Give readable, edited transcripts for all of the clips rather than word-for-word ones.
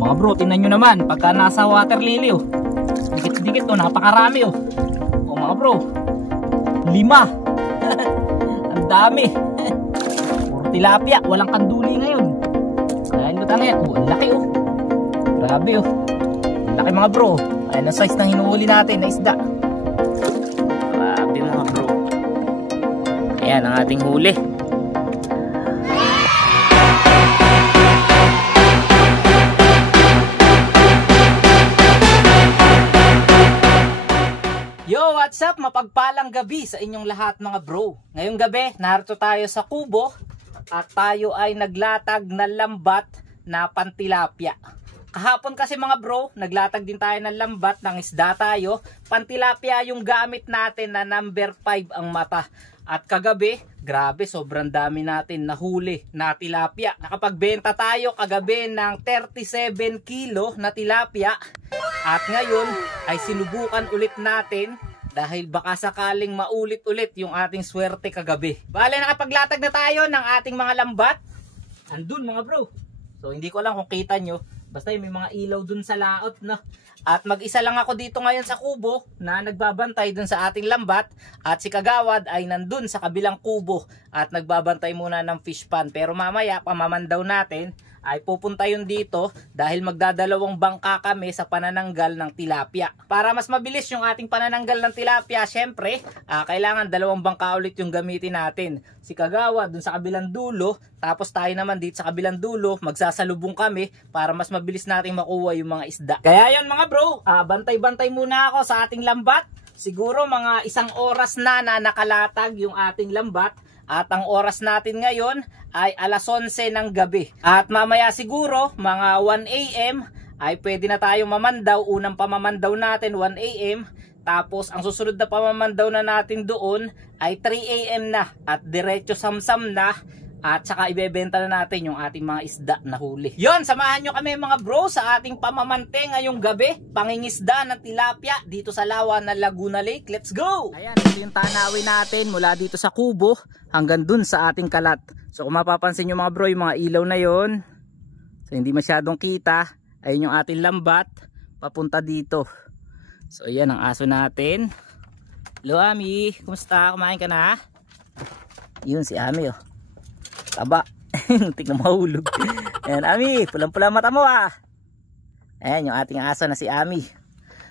Mga bro, tingnan nyo naman. Pagka nasa water lily, oh. Dikit-dikit, oh. Napakarami, oh. Oh, mga bro. 5. Ang dami. Puro tilapia. Walang kanduli ngayon. Dahil lutang yan. Oh, ang laki, oh. Grabe, oh. Ang laki, mga bro. Ayan ang size ng hinuhuli natin na isda. Grabe, mga bro. Ayan ang ating huli. Yo, what's up? Mapagpalang gabi sa inyong lahat, mga bro. Ngayong gabi, narito tayo sa kubo at tayo ay naglatag na lambat na pantilapia. Kahapon kasi, mga bro, naglatag din tayo ng lambat ng isda tayo. Pantilapia yung gamit natin na number 5 ang mata. At kagabi, grabe, sobrang dami natin nahuli na tilapia. Nakapagbenta tayo kagabi ng 37 kilo na tilapia. At ngayon ay sinubukan ulit natin dahil baka sakaling maulit-ulit yung ating swerte kagabi. Bale, nakapaglatag na tayo ng ating mga lambat. Andun, mga bro. So hindi ko alam kung kita nyo. Basta may mga ilaw dun sa laot, no? At mag-isa lang ako dito ngayon sa kubo na nagbabantay dun sa ating lambat. At si Kagawad ay nandun sa kabilang kubo at nagbabantay muna ng fish pan. Pero mamaya, pamamandaw natin, ay pupunta yun dito dahil magdadalawang bangka kami sa panananggal ng tilapia. Para mas mabilis yung ating panananggal ng tilapia, syempre, kailangan 2 bangka ulit yung gamitin natin. Si Kagawa dun sa kabilang dulo, tapos tayo naman dito sa kabilang dulo, magsasalubong kami para mas mabilis nating makuha yung mga isda. Kaya yun, mga bro, bantay-bantay muna ako sa ating lambat. Siguro mga 1 oras na nakalatag yung ating lambat. At ang oras natin ngayon ay alas 11 ng gabi. At mamaya siguro mga 1 AM ay pwede na tayo mamandaw. Unang pamamandaw natin 1 AM. Tapos ang susunod na pamamandaw na natin doon ay 3 AM na. At diretso samsam na. At saka ibebenta na natin yung ating mga isda na huli. Yon, samahan nyo kami, mga bro, sa ating pamamante ngayong gabi. Pangingisda ng tilapia dito sa lawa ng Laguna Lake. Let's go! Ayan, ito yung tanawin natin mula dito sa kubo hanggang dun sa ating kalat. So kung mapapansin nyo, mga bro, yung mga ilaw na yon, so hindi masyadong kita. Ayun yung ating lambat papunta dito. So ayan ang aso natin. Hello, Ami, kumusta? Kumain ka na? Yun si Ami, oh. Taba. Tingnan mahulog. Ayan, Ami, pulang-pula mata mo, ah. Ayan yung ating aso na si Ami.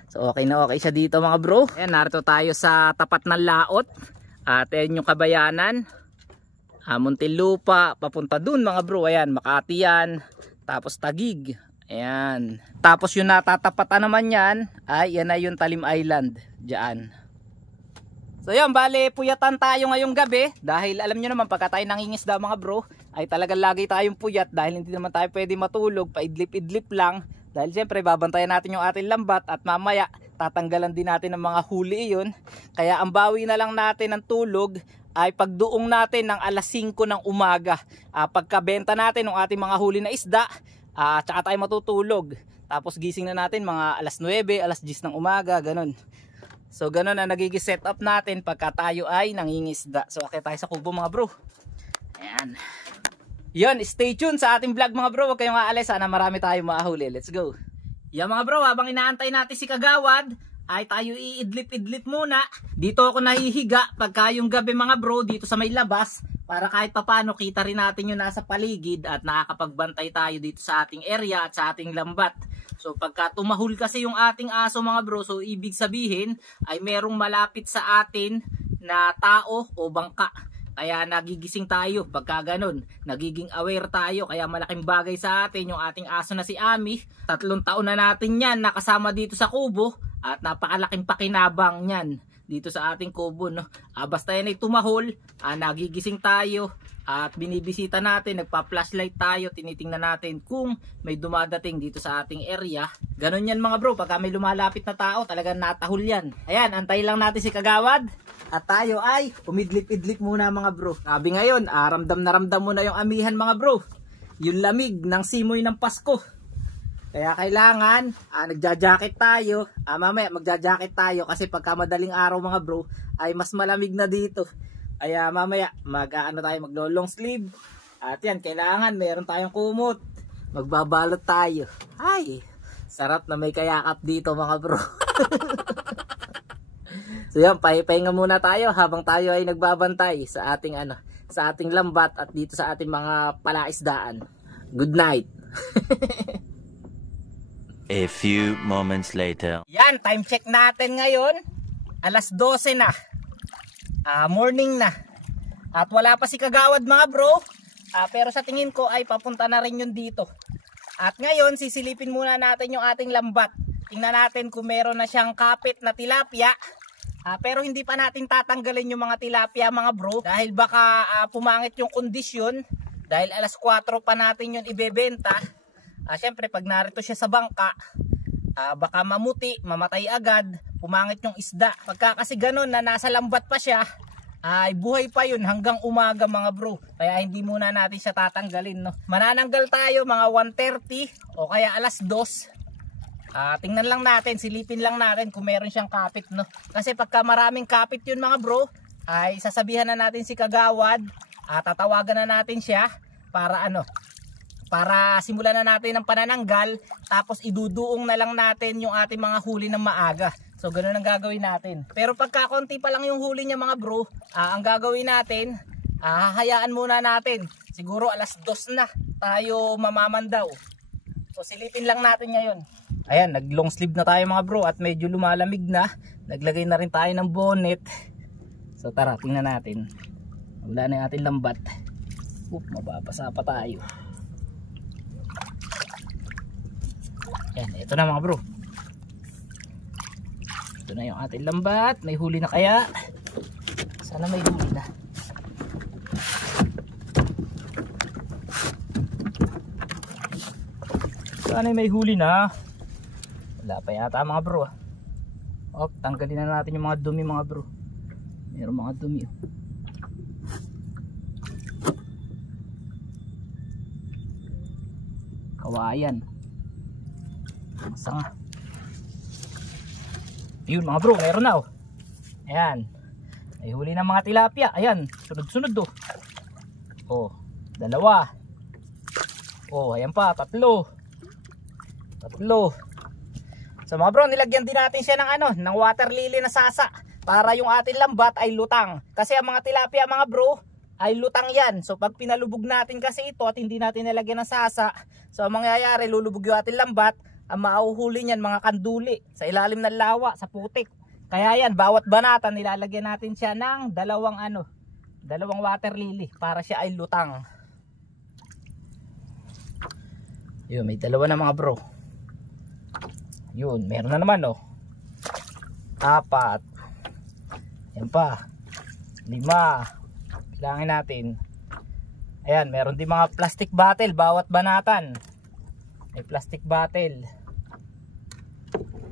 So okay na okay siya dito, mga bro. Ayan, narito tayo sa tapat ng laot. At ayan yung Kabayanan, Muntinlupa, papunta dun, mga bro. Ayan, Makati yan. Tapos Taguig. Ayan. Tapos yung natatapatan naman yan ay yan na yung Talim Island. Diyan. So yan, bale, puyatan tayo ngayong gabi. Dahil alam nyo naman, pagka tayo nangingisda, mga bro, ay talagang lagi tayong puyat. Dahil hindi naman tayo pwede matulog, paidlip-idlip lang. Dahil siyempre, babantayan natin yung ating lambat. At mamaya, tatanggalan din natin ng mga huli yun. Kaya ang bawi na lang natin ng tulog ay pagduong natin ng alas 5 ng umaga. Pagkabenta natin ng ating mga huli na isda, tsaka tayo matutulog. Tapos gising na natin mga alas 9, alas 10 ng umaga, ganun. So ganun na nagiging setup natin pagka tayo ay nangingisda. So okay tayo sa kubo, mga bro. Ayan. Yun, stay tuned sa ating vlog, mga bro. Huwag kayong aalis, sana marami tayong mahuli. Let's go. Yan, mga bro, habang inaantay natin si Kagawad, ay tayo iidlip-idlip muna. Dito ako nahihiga pagka yung gabi, mga bro, dito sa may labas. Para kahit papano kita rin natin yung nasa paligid at nakakapagbantay tayo dito sa ating area at sa ating lambat. So pagka tumahul kasi yung ating aso, mga bro, so ibig sabihin ay merong malapit sa atin na tao o bangka. Kaya nagigising tayo pagka ganun. Nagiging aware tayo. Kaya malaking bagay sa atin yung ating aso na si Ami. 3 taon na natin yan nakasama dito sa kubo. At napakalaking pakinabang yan dito sa ating kubo, no? Basta yan ay tumahol, nagigising tayo at binibisita natin, nagpa-flashlight tayo, tinitingnan natin kung may dumadating dito sa ating area. Ganon yan, mga bro, pagka may lumalapit na tao, talagang natahol yan. Ayan, antayin lang natin si Kagawad at tayo ay umidlip-idlip muna, mga bro. Sabi ngayon, ramdam na ramdam mo na yung amihan, mga bro, yung lamig ng simoy ng Pasko. Kaya kailangan nagja-jacket tayo. Mamaya magja-jacket tayo kasi pagka madaling araw, mga bro, ay mas malamig na dito. Kaya mamaya mag-long sleeve. At yan, kailangan meron tayong kumot. Magbabalot tayo. Ay, sarap na may kayakap dito mga bro. So yan, pahinga muna tayo habang tayo ay nagbabantay sa ating sa ating lambat at dito sa ating mga palaisdaan. Good night. A few moments later. Yan, time check natin ngayon. Alas 12 na. Morning na. At wala pa si Kagawad mga bro. Pero sa tingin ko ay papunta na rin yun dito. At ngayon sisilipin muna natin yung ating lambat. Tingnan natin kung meron na siyang kapit na tilapia. Pero hindi pa natin tatanggalin yung mga tilapia mga bro. Dahil baka pumangit yung kondisyon. Dahil alas 4 pa natin yun ibebenta. Siyempre pag narito siya sa bangka, baka mamuti, mamatay agad, pumangit yung isda. Pagka kasi ganun na nasa lambat pa siya, ay buhay pa yun hanggang umaga mga bro. Kaya hindi muna natin siya tatanggalin, no. Manananggal tayo mga 1:30 o kaya alas 2. Tingnan lang natin, silipin lang natin kung meron siyang kapit, no. Kasi pagka maraming kapit yun mga bro, ay sasabihan na natin si Kagawad, tatawagan na natin siya para simulan na natin ang panananggal, tapos iduduong na lang natin yung ating mga huli ng maaga. So ganoon ang gagawin natin. Pero pagka konti pa lang yung huli niya mga bro, ang gagawin natin, hahayaan muna natin. Siguro alas 2 na tayo mamamandaw. So silipin lang natin ngayon. Ayan, nag long sleeve na tayo mga bro at medyo lumalamig na. Naglagay na rin tayo ng bonnet. So tara, tingnan natin. Wala na yung ating lambat. Mababasa pa tayo. Yan, ito na mga bro. Ito na yung ating lambat. May huli na kaya? Sana may huli na. Sana may huli na. Wala pa yata mga bro. Tanggalin na natin yung mga dumi mga bro. Meron mga dumi. Kawayan. Sanga. Yun mga bro, meron na Ayan. May huli ng mga tilapia. Ayan, sunod-sunod dalawa. Ayan pa, tatlo. So mga bro, nilagyan din natin siya ng water lily na sasa para yung ating lambat ay lutang. Kasi ang mga tilapia mga bro ay lutang yan. So pag pinalubog natin kasi ito at hindi natin nilagyan ng sasa, so ang mangyayari, lulubog yung ating lambat. Ang mauhuli niyan mga kanduli sa ilalim ng lawa, sa putik. Kaya yan, bawat banatan nilalagyan natin siya ng dalawang water lily para siya ay lutang. Yun, may dalawa na mga bro. Yun, meron na naman 4. Yan pa. 5. Bilangin natin. Ayan, meron din mga plastic bottle bawat banatan. May plastic bottle.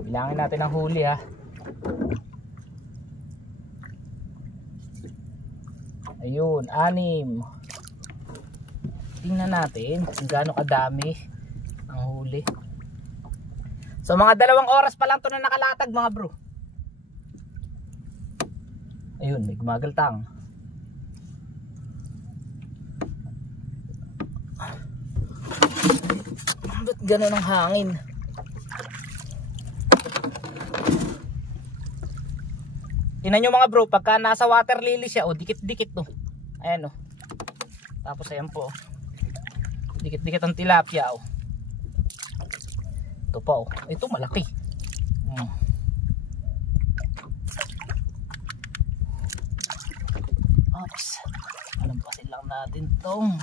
Bilangin natin ang huli Ayun, 6. Tingnan natin kung gaano kadami ang huli. So mga 2 oras pa lang to na nakalatag mga bro. Ayun, may gumagaltang. Ba't ganun ang hangin? Tingnan nyo mga bro, pagka nasa water lily siya, dikit-dikit Ayan Tapos ayan po. Dikit-dikit ang tilapia Ito pa Ito malaki. Oops. Alampasin lang natin tong.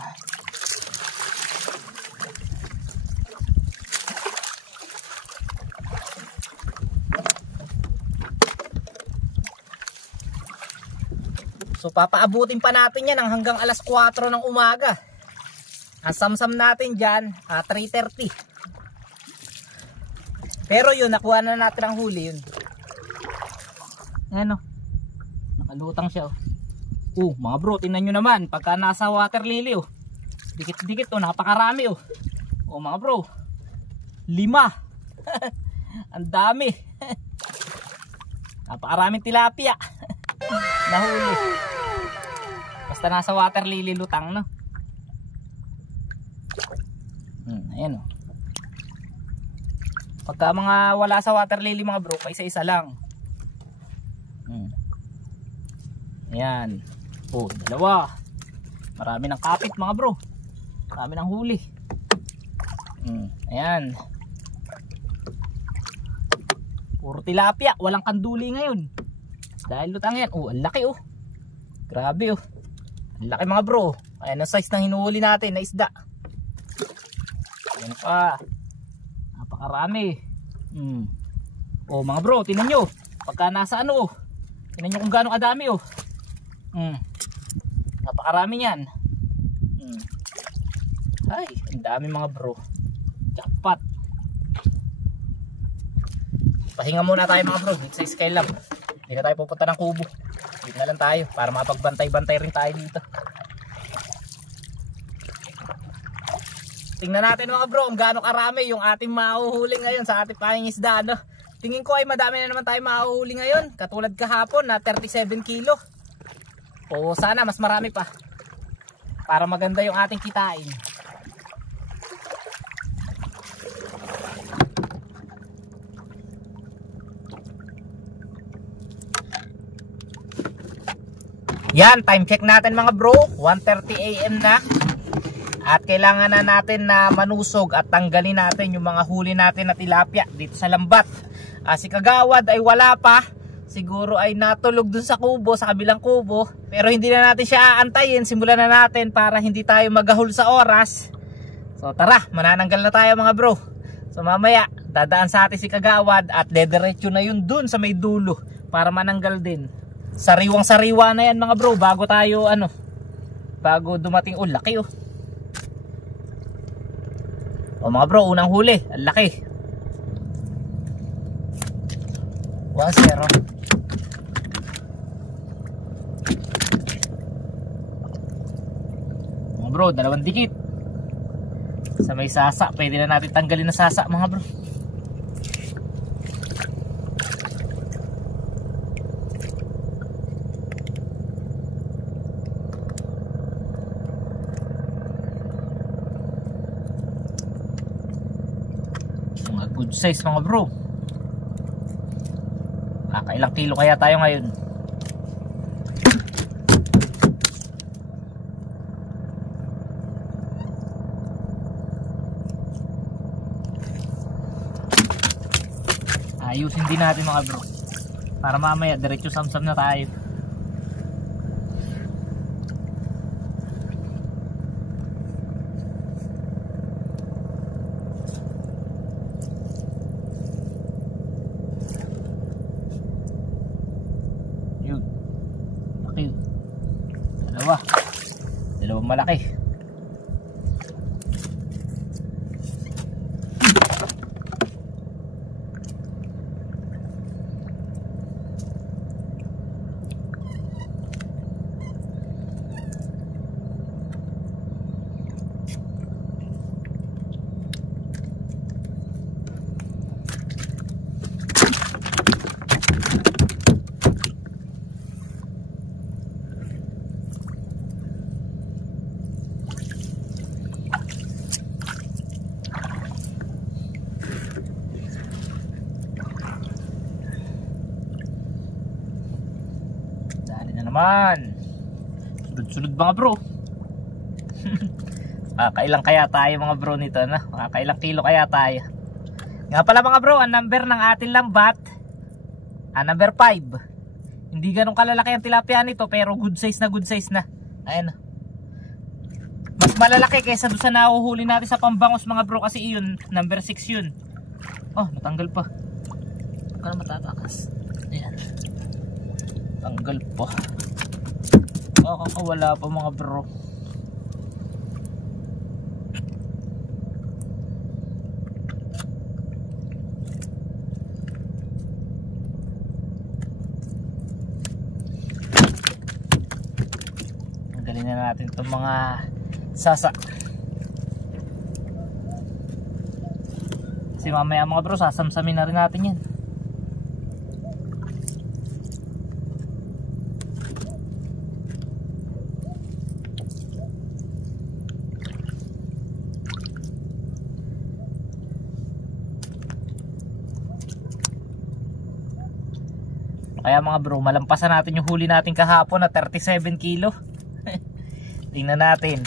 So papaabutin pa natin yan hanggang alas 4 ng umaga. Ang samsam natin dyan 3:30. Pero yun, nakuha na natin ang huli yun. Ayan nakalutang siya mga bro, tingnan nyo naman pagka nasa water lily dikit-dikit napakarami mga bro, 5. Ang dami. Napakaraming tilapia nahuli. Basta nasa water lily lutang Ayan o. Pagka mga wala sa water lily mga bro, pa isa-isa lang. Ayan. Oh, dalawa. Marami ng kapit mga bro. Marami ng huli. Ayan. Puro tilapia, walang kanduli ngayon. Dahil lutang yan. Oh, ang laki oh. Grabe oh. Ang laki mga bro. Ayan ang size ng hinuhuli natin na isda. Ayan pa. Napakarami. Oh mga bro, tingnan nyo. Pagka nasa ano oh. Tingnan nyo kung gaano kadami oh. Napakarami yan. Ay, ang dami mga bro. Jackpot. Pahinga muna tayo mga bro dito sa Skylab. Hindi na tayo pupunta ng kubo. Dito na lang tayo para mapagbantay-bantay rin tayo dito. Tingnan natin mga bro kung gaano karami yung ating mahuhuli ngayon sa ating pangingisda. No? Tingin ko ay madami na naman tayo mahuhuli ngayon. Katulad kahapon na 37 kilo. O sana mas marami pa. Para maganda yung ating kitain. Yan, time check natin mga bro, 1:30 AM na. At kailangan na natin na manusog at tanggalin natin yung mga huli natin na tilapia dito sa lambat. Si Kagawad ay wala pa. Siguro ay natulog dun sa kubo, sa kabilang kubo. Pero hindi na natin siya aantayin, simulan na natin para hindi tayo magahol sa oras. So tara, manananggal na tayo mga bro. So mamaya, dadaan sa atin si Kagawad at dediretso na yun dun sa may dulo para mananggal din. Sariwang-sariwa na yan mga bro bago tayo bago dumating. Oh, laki oh. Oh mga bro, unang huli, ang laki. 1-0. Mga bro, dalawang dikit. Sa may sasa, pwede na natin tanggalin na sasa mga bro. Good size mga bro. Kakailang kilo kaya tayo ngayon? Ayusin din natin mga bro para mamaya diretso samsam na tayo. Dalawang malaki. Naman sunod-sunod mga bro. Kailang kaya tayo mga bro nito na? Kailang kilo kaya tayo? Nga pala mga bro, ang number ng ating lambat number 5. Hindi ganun kalalaki ang tilapia nito, pero good size na. Ayan. Mas malalaki kaysa doon sa nahuhuli natin sa pambangos mga bro, kasi yun number 6 yun. Oh, natanggal pa. Huwag ka na matatakas. Ayan, tanggal pa. Wala pa mga bro. Tanggalin na natin itong mga sasa. Kasi mamaya mga bro, sasamsamin na rin natin yan. Kaya mga bro, malampasan natin yung huli natin kahapon na 37 kilo. Tingnan natin.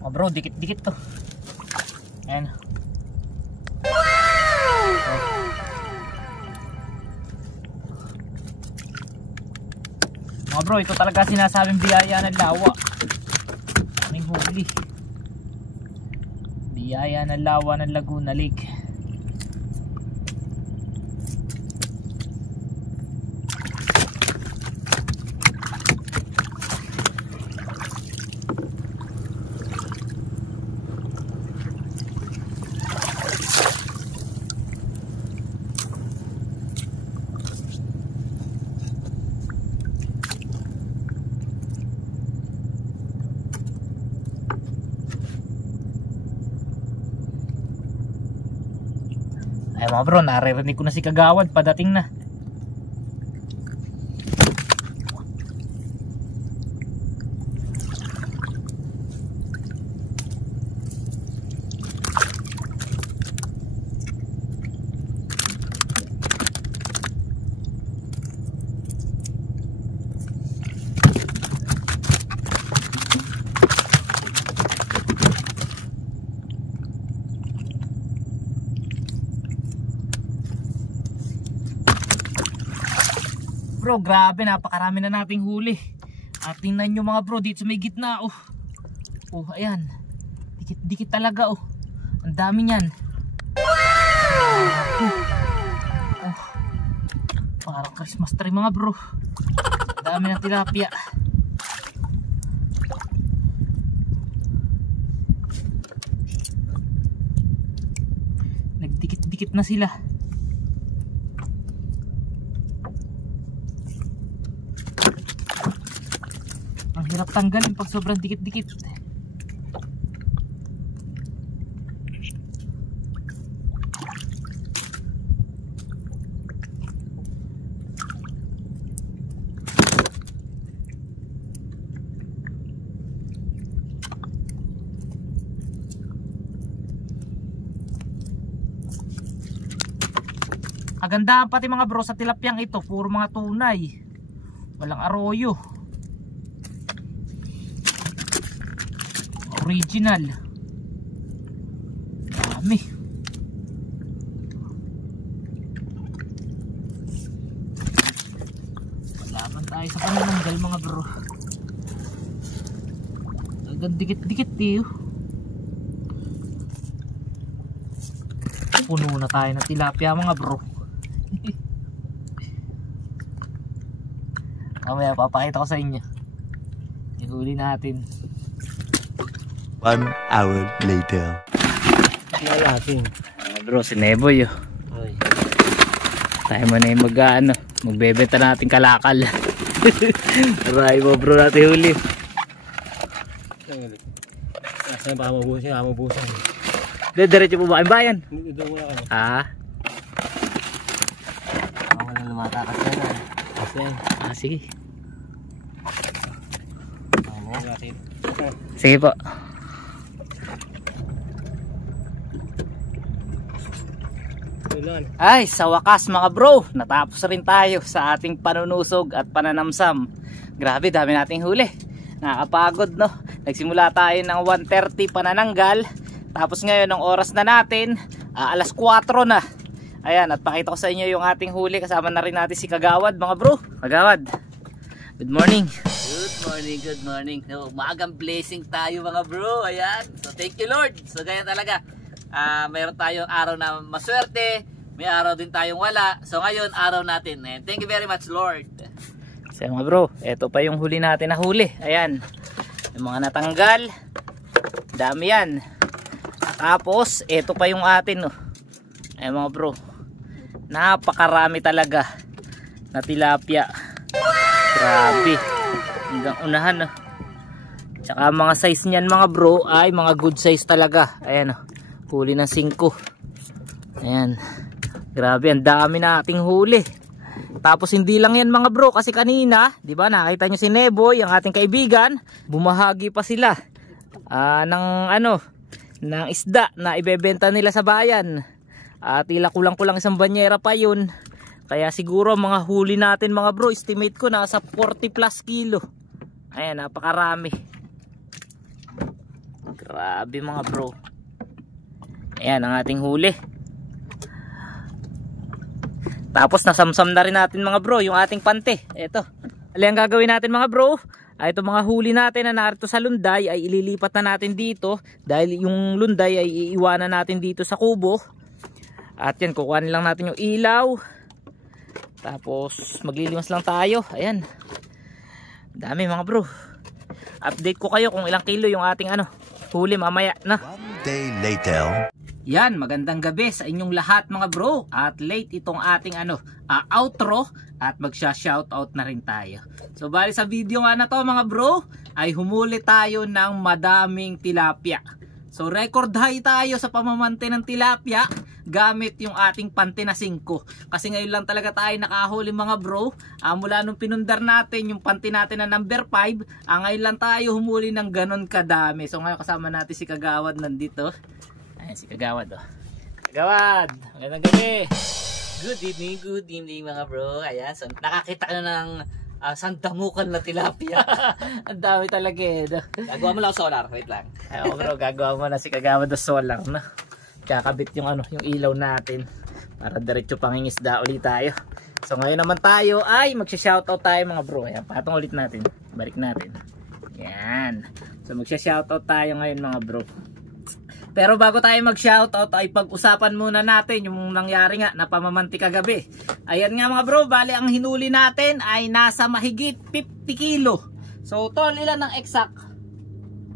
Oh bro, dikit-dikit to. Ayan. Mga bro, ito talaga sinasabing biyaya ng lawa. Aming huli. Biyaya ng lawa ng Laguna Lake. Ay mga bro, naririnig ko na si Kagawad, padating na. Bro, grabe, napakarami na nating huli. At tingnan nyo mga bro, dito sa may gitna. Oh, ayan. Dikit-dikit talaga. Ang dami niyan. Parang Christmas tree mga bro. Dami ng tilapia. Nagdikit-dikit na sila. Ang hirap tanggalin pag sobrang dikit-dikit. Kagandahan pati mga bro sa tilapyang ito, puro mga tunay. Walang aroyo. Original. Dami. Laban tayo sa panananggal mga bro. Agad dikit-dikit eh. Puno na tayo ng tilapia mga bro. Mamaya papakita ko sa inyo. Ihuli natin. 1 hour later. Malaking. Bro, si Neboy tayo mo na yung magbebenta natin kalakal. Maray mo bro natin huli. Saan pa mabusan? Diretso po ba kayong bayan? Dito muna kami. Ako na lumatakas na lang. Sige. Sige po. Ay, sa wakas mga bro, natapos rin tayo sa ating panunusog at pananamsam. Grabe, dami nating huli. Nakakapagod no. Nagsimula tayo ng 1:30 panananggal. Tapos ngayon ang oras na natin, alas 4 na. Ayan, at pakita ko sa inyo yung ating huli. Kasama na rin natin si Kagawad mga bro. Kagawad, good morning. Good morning. So, maagang blessing tayo mga bro. Ayan. So, thank you Lord. So, ganyan talaga. Mayroon tayong araw na maswerte. May araw din tayong wala. So, ngayon, araw natin. And thank you very much Lord. So, mga bro, ito pa yung huli natin na huli. Ayan. Yung mga natanggal. Dami yan. Tapos, ito pa yung atin. Ayan mga bro. Napakarami talaga na tilapia. Grabe. Hanggang unahan Tsaka mga size niyan mga bro ay mga good size talaga. Ayan huli ng 5. Ayan. Grabe, ang dami nating huli. Tapos hindi lang yan mga bro, kasi kanina, 'di ba, nakita nyo si Neboy, ang ating kaibigan, bumahagi pa sila. ng isda na ibebenta nila sa bayan. At tila kulang-kulang isang banyera pa yun. Kaya siguro mga huli natin mga bro, estimate ko nasa 40 plus kilo. Ayan, napakarami. Grabe mga bro. Ayan ang ating huli. Tapos nasamsam na rin natin mga bro yung ating pante. Ito. Alin ang gagawin natin mga bro? Ito mga huli natin na narito sa lunday ay ililipat na natin dito. Dahil yung lunday ay iiwanan natin dito sa kubo. At yan, kukuhanin lang natin yung ilaw. Tapos maglilimas lang tayo. Ayan. Dami mga bro. Update ko kayo kung ilang kilo yung ating huli mamaya na. One day later. Yan, magandang gabi sa inyong lahat mga bro. At late itong ating outro. At magsha-shoutout na rin tayo. So bali sa video nga na to mga bro, ay humuli tayo ng madaming tilapia. So record high tayo sa pamamante ng tilapia gamit yung ating pante na 5. Kasi ngayon lang talaga tayo nakahuli mga bro. Mula nung pinundar natin yung pante natin na number 5, ngayon lang tayo humuli ng ganon kadami. So ngayon kasama natin si Kagawad nandito. Ayan si Kagawad oh. Kagawad, magandang gabi. Good evening mga bro. Ayan, so nakakita ka na ng sandamukan na tilapia. Ang dami talaga eh. Gagawa mo lang solar, wait lang. Ayun bro, gagawa mo na si Kagawad na solar na. Kakabit yung yung ilaw natin para diretso pangingisda ulit tayo. So ngayon naman tayo ay magsha-shoutout tayo mga bro. Ayan, patong ulit natin. Balik natin. Yan. So magsha-shoutout tayo ngayon mga bro. Pero bago tayo mag-shoutout ay pag-usapan muna natin yung nangyari nga na pamamanti kagabi. Ayan nga mga bro, bali ang hinuli natin ay nasa mahigit 50 kilo. So tol, ilan ang exact?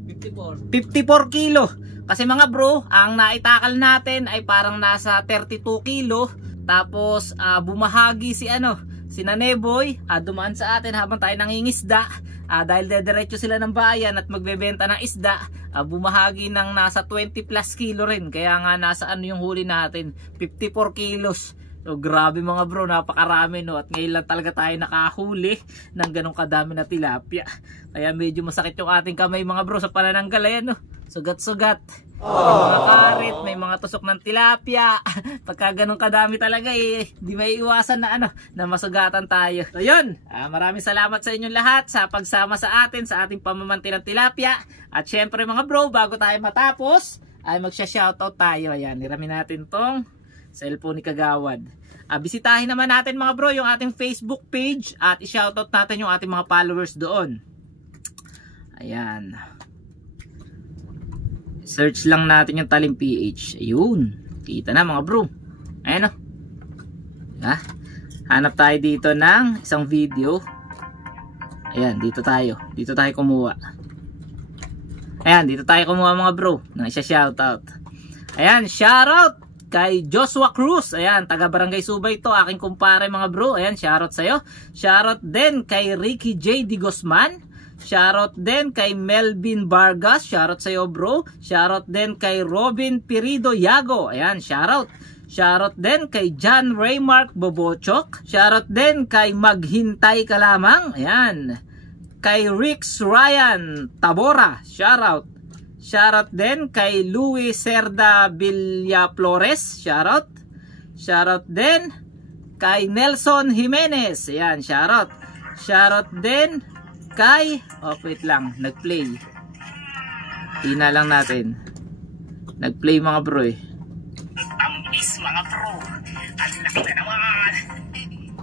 54 kilo. Kasi mga bro, ang naitakal natin ay parang nasa 32 kilo. Tapos bumahagi si Naneboy, dumaan sa atin habang tayo nangingisda. Dahil dediretso sila ng bayan at magbebenta ng isda, bumahagi ng nasa 20 plus kilo rin. Kaya nga nasa yung huli natin, 54 kilos. So grabe mga bro, napakarami no. At ngayon lang talaga tayo nakahuli ng ganong kadami na tilapia. Kaya medyo masakit yung ating kamay mga bro sa panananggal. Ayan no, sugat-sugat. May mga karit, may mga tusok ng tilapia. Pagka ganun kadami talaga di may iwasan na na masugatan tayo. So yun, maraming salamat sa inyong lahat sa pagsama sa atin sa ating pamamanti ng tilapia. At syempre mga bro, bago tayo matapos ay magsha-shoutout tayo. Ayan, niramin natin tong cellphone ni Kagawad. Bisitahin naman natin mga bro yung ating Facebook page at i-shoutout natin yung ating mga followers doon. Ayan. Search lang natin yung Talim PH. Ayun. Kita na mga bro. Ayan o. Hanap tayo dito ng isang video. Ayan, dito tayo. Dito tayo kumuha. Ayan, dito tayo kumuha mga bro. Nang isa-shoutout. Ayan, shoutout kay Joshua Cruz. Ayan, taga Barangay Subay to. Aking kumpare mga bro. Ayan, shoutout sa'yo. Shoutout din kay Ricky J. Di Guzman. Shoutout din kay Melvin Vargas. Shoutout sa'yo bro. Shoutout din kay Robin Pirido Yago. Ayan, shoutout. Shoutout din kay John Raymark Bobochok. Shoutout din kay Maghintay Ka Lamang. Ayan. Kay Rix Ryan Tabora. Shoutout. Shoutout din kay Louis Cerda Villaflores. Shoutout. Shoutout din kay Nelson Jimenez. Ayan, shoutout. Shoutout din kay, wait lang, nag-play. Tina lang natin. Nag-play mga bro Ambis mga bro. Ang laki na naman.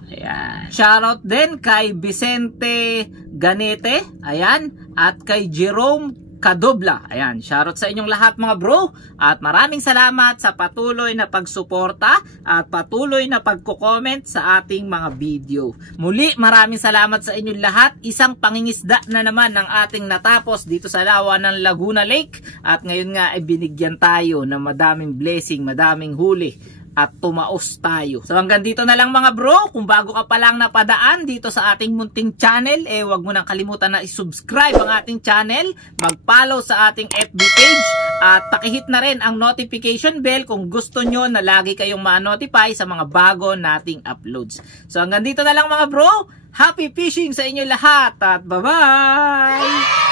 Ayan. Shoutout din kay Vicente Ganete. Ayan. At kay Jerome Kadobla. Ayan, shoutout sa inyong lahat mga bro. At maraming salamat sa patuloy na pagsuporta at patuloy na pagko-comment sa ating mga video. Muli, maraming salamat sa inyong lahat. Isang pangingisda na naman ng ating natapos dito sa lawa ng Laguna Lake. At ngayon nga ay binigyan tayo ng madaming blessing, madaming huli. At tumaos tayo. So hanggang dito na lang mga bro. Kung bago ka pa lang napadaan dito sa ating munting channel, wag mo nang kalimutan na i-subscribe ang ating channel, mag-follow sa ating FB page, at pakihit na rin ang notification bell kung gusto nyo na lagi kayong ma-notify sa mga bago nating uploads. So hanggang dito na lang mga bro. Happy fishing sa inyo lahat at bye-bye!